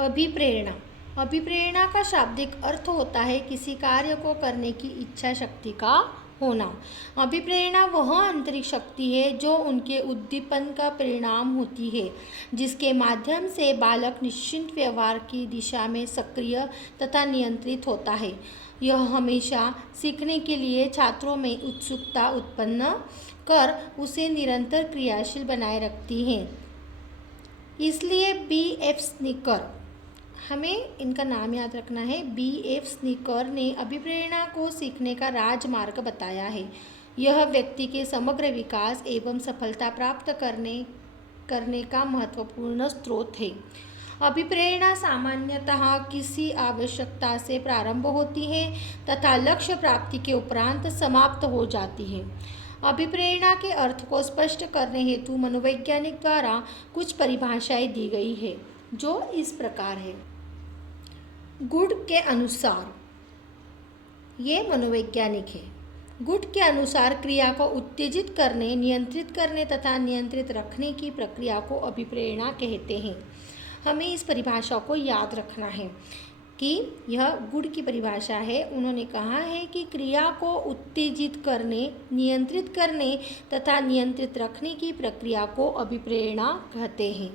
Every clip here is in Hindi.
अभिप्रेरणा। अभिप्रेरणा का शाब्दिक अर्थ होता है किसी कार्य को करने की इच्छा शक्ति का होना। अभिप्रेरणा वह आंतरिक शक्ति है जो उनके उद्दीपन का परिणाम होती है, जिसके माध्यम से बालक निश्चित व्यवहार की दिशा में सक्रिय तथा नियंत्रित होता है। यह हमेशा सीखने के लिए छात्रों में उत्सुकता उत्पन्न कर उसे निरंतर क्रियाशील बनाए रखती है। इसलिए B.F. स्निकर, हमें इनका नाम याद रखना है, B.F. स्निकर ने अभिप्रेरणा को सीखने का राजमार्ग बताया है। यह व्यक्ति के समग्र विकास एवं सफलता प्राप्त करने का महत्वपूर्ण स्रोत है। अभिप्रेरणा सामान्यतः किसी आवश्यकता से प्रारंभ होती है तथा लक्ष्य प्राप्ति के उपरांत समाप्त हो जाती है। अभिप्रेरणा के अर्थ को स्पष्ट करने हेतु मनोवैज्ञानिक द्वारा कुछ परिभाषाएं दी गई है, जो इस प्रकार है। गुड के अनुसार, ये मनोवैज्ञानिक है। गुड के अनुसार क्रिया को उत्तेजित करने, नियंत्रित करने तथा नियंत्रित रखने की प्रक्रिया को अभिप्रेरणा कहते हैं। हमें इस परिभाषा को याद रखना है कि यह गुड की परिभाषा है। उन्होंने कहा है कि क्रिया को उत्तेजित करने, नियंत्रित करने तथा नियंत्रित रखने की प्रक्रिया को अभिप्रेरणा कहते हैं।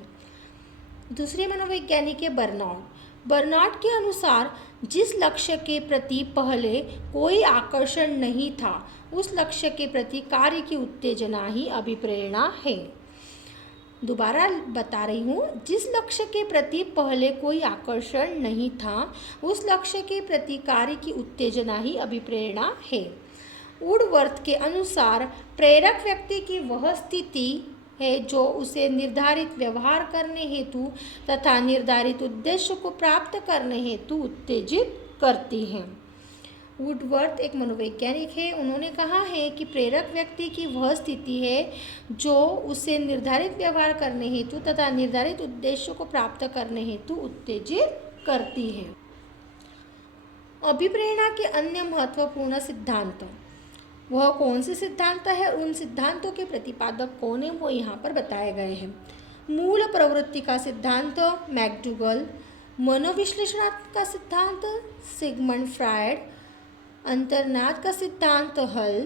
दूसरे मनोवैज्ञानिक है बर्नौट। बर्नौट के अनुसार जिस लक्ष्य के प्रति पहले कोई आकर्षण नहीं था, उस लक्ष्य के प्रति कार्य की उत्तेजना ही अभिप्रेरणा है। दोबारा बता रही हूँ, जिस लक्ष्य के प्रति पहले कोई आकर्षण नहीं था, उस लक्ष्य के प्रति कार्य की उत्तेजना ही अभिप्रेरणा है। वुडवर्थ के अनुसार प्रेरक व्यक्ति की वह स्थिति है जो उसे निर्धारित व्यवहार करने हेतु तथा निर्धारित उद्देश्य को प्राप्त करने हेतु उत्तेजित करती है। वुडवर्थ एक मनोवैज्ञानिक है। उन्होंने कहा है कि प्रेरक व्यक्ति की वह स्थिति है जो उसे निर्धारित व्यवहार करने हेतु तथा निर्धारित उद्देश्य को प्राप्त करने हेतु उत्तेजित करती है। अभिप्रेरणा के अन्य महत्वपूर्ण सिद्धांत, वह कौन से सिद्धांत है, उन सिद्धांतों के प्रतिपादक कौन है, वो यहाँ पर बताए गए हैं। मूल प्रवृत्ति का सिद्धांत मैकडूगल, मनोविश्लेषणात्मक का सिद्धांत सिगमंड फ्रायड, अंतर्नाद का सिद्धांत हल,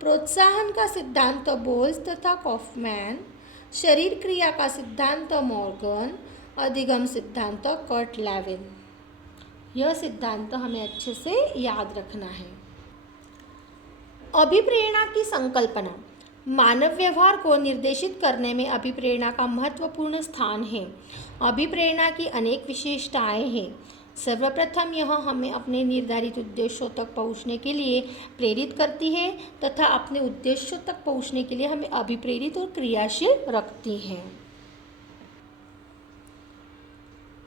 प्रोत्साहन का सिद्धांत बोल्स तथा कॉफमैन, शरीर क्रिया का सिद्धांत मॉर्गन, अधिगम सिद्धांत कर्ट लेविन। यह सिद्धांत हमें अच्छे से याद रखना है। अभिप्रेरणा की संकल्पना, मानव व्यवहार को निर्देशित करने में अभिप्रेरणा का महत्वपूर्ण स्थान है। अभिप्रेरणा की अनेक विशेषताएं हैं। सर्वप्रथम यह हमें अपने निर्धारित उद्देश्यों तक पहुंचने के लिए प्रेरित करती है तथा अपने उद्देश्यों तक पहुंचने के लिए हमें अभिप्रेरित और क्रियाशील रखती है।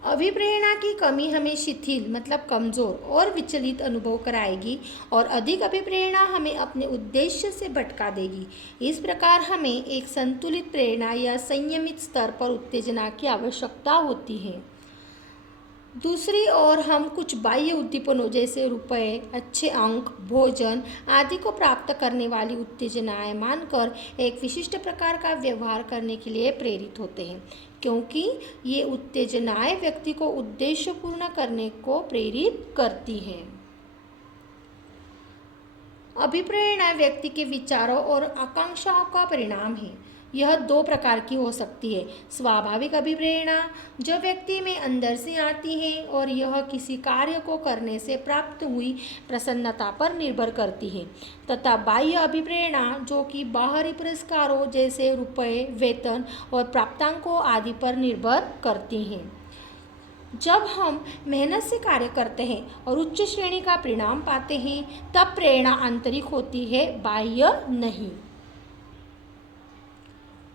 अभिप्रेरणा की कमी हमें शिथिल मतलब कमज़ोर और विचलित अनुभव कराएगी और अधिक अभिप्रेरणा हमें अपने उद्देश्य से भटका देगी। इस प्रकार हमें एक संतुलित प्रेरणा या संयमित स्तर पर उत्तेजना की आवश्यकता होती है। दूसरी ओर हम कुछ बाह्य उद्दीपनों जैसे रुपए, अच्छे अंक, भोजन आदि को प्राप्त करने वाली उत्तेजनाएं मानकर एक विशिष्ट प्रकार का व्यवहार करने के लिए प्रेरित होते हैं, क्योंकि ये उत्तेजनाएं व्यक्ति को उद्देश्य पूर्ण करने को प्रेरित करती हैं। अभिप्रेरणा व्यक्ति के विचारों और आकांक्षाओं का परिणाम है। यह दो प्रकार की हो सकती है। स्वाभाविक अभिप्रेरणा जो व्यक्ति में अंदर से आती है और यह किसी कार्य को करने से प्राप्त हुई प्रसन्नता पर निर्भर करती है, तथा बाह्य अभिप्रेरणा जो कि बाहरी पुरस्कारों जैसे रुपए, वेतन और प्राप्तांकों आदि पर निर्भर करती हैं। जब हम मेहनत से कार्य करते हैं और उच्च श्रेणी का परिणाम पाते हैं, तब प्रेरणा आंतरिक होती है, बाह्य नहीं।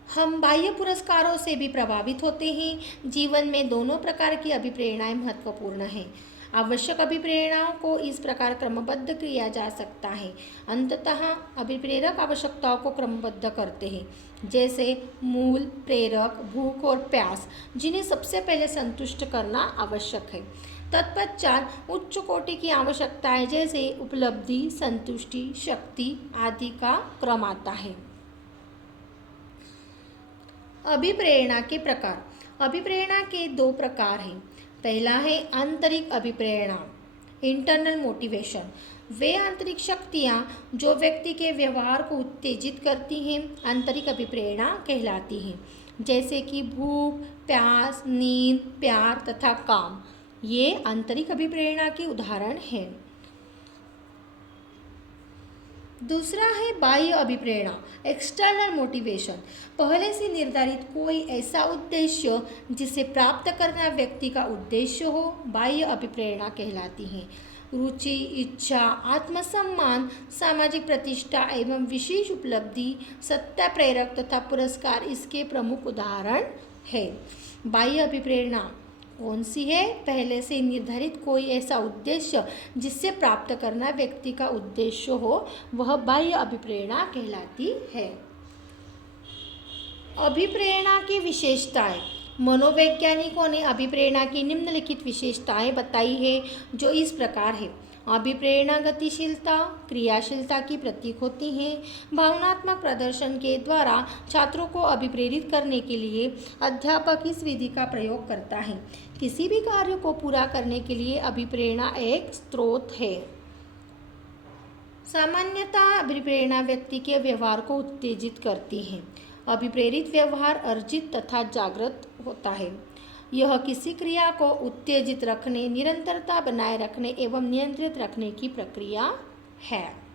हम बाह्य पुरस्कारों से भी प्रभावित होते हैं। जीवन में दोनों प्रकार की अभिप्रेरणाएं महत्वपूर्ण हैं। आवश्यक अभिप्रेरणाओं को इस प्रकार क्रमबद्ध किया जा सकता है। अंततः अभिप्रेरक आवश्यकताओं को क्रमबद्ध करते हैं, जैसे मूल, प्रेरक, भूख और प्यास, जिन्हें सबसे पहले संतुष्ट करना आवश्यक है। तत्पश्चात उच्च कोटि की आवश्यकताएं जैसे उपलब्धि, संतुष्टि, शक्ति आदि का क्रम आता है। अभिप्रेरणा के प्रकार। अभिप्रेरणा के दो प्रकार हैं। पहला है आंतरिक अभिप्रेरणा, इंटरनल मोटिवेशन। वे आंतरिक शक्तियाँ जो व्यक्ति के व्यवहार को उत्तेजित करती हैं आंतरिक अभिप्रेरणा कहलाती हैं, जैसे कि भूख, प्यास, नींद, प्यार तथा काम। ये आंतरिक अभिप्रेरणा के उदाहरण हैं। दूसरा है बाह्य अभिप्रेरणा, एक्सटर्नल मोटिवेशन। पहले से निर्धारित कोई ऐसा उद्देश्य जिसे प्राप्त करना व्यक्ति का उद्देश्य हो, बाह्य अभिप्रेरणा कहलाती हैं। रुचि, इच्छा, आत्मसम्मान, सामाजिक प्रतिष्ठा एवं विशेष उपलब्धि, सत्ता प्रेरक तथा पुरस्कार इसके प्रमुख उदाहरण है। बाह्य अभिप्रेरणा कौन सी है? पहले से निर्धारित कोई ऐसा उद्देश्य जिससे प्राप्त करना व्यक्ति का उद्देश्य हो, वह बाह्य अभिप्रेरणा कहलाती है। अभिप्रेरणा की विशेषताएं। मनोवैज्ञानिकों ने अभिप्रेरणा की निम्नलिखित विशेषताएं बताई है, जो इस प्रकार है। अभिप्रेरणा गतिशीलता, क्रियाशीलता की प्रतीक होती है। भावनात्मक प्रदर्शन के द्वारा छात्रों को अभिप्रेरित करने के लिए अध्यापक इस विधि का प्रयोग करता है। किसी भी कार्य को पूरा करने के लिए अभिप्रेरणा एक स्रोत है। सामान्यतः अभिप्रेरणा व्यक्ति के व्यवहार को उत्तेजित करती है। अभिप्रेरित व्यवहार अर्जित तथा जागृत होता है। यह किसी क्रिया को उत्तेजित रखने, निरंतरता बनाए रखने एवं नियंत्रित रखने की प्रक्रिया है।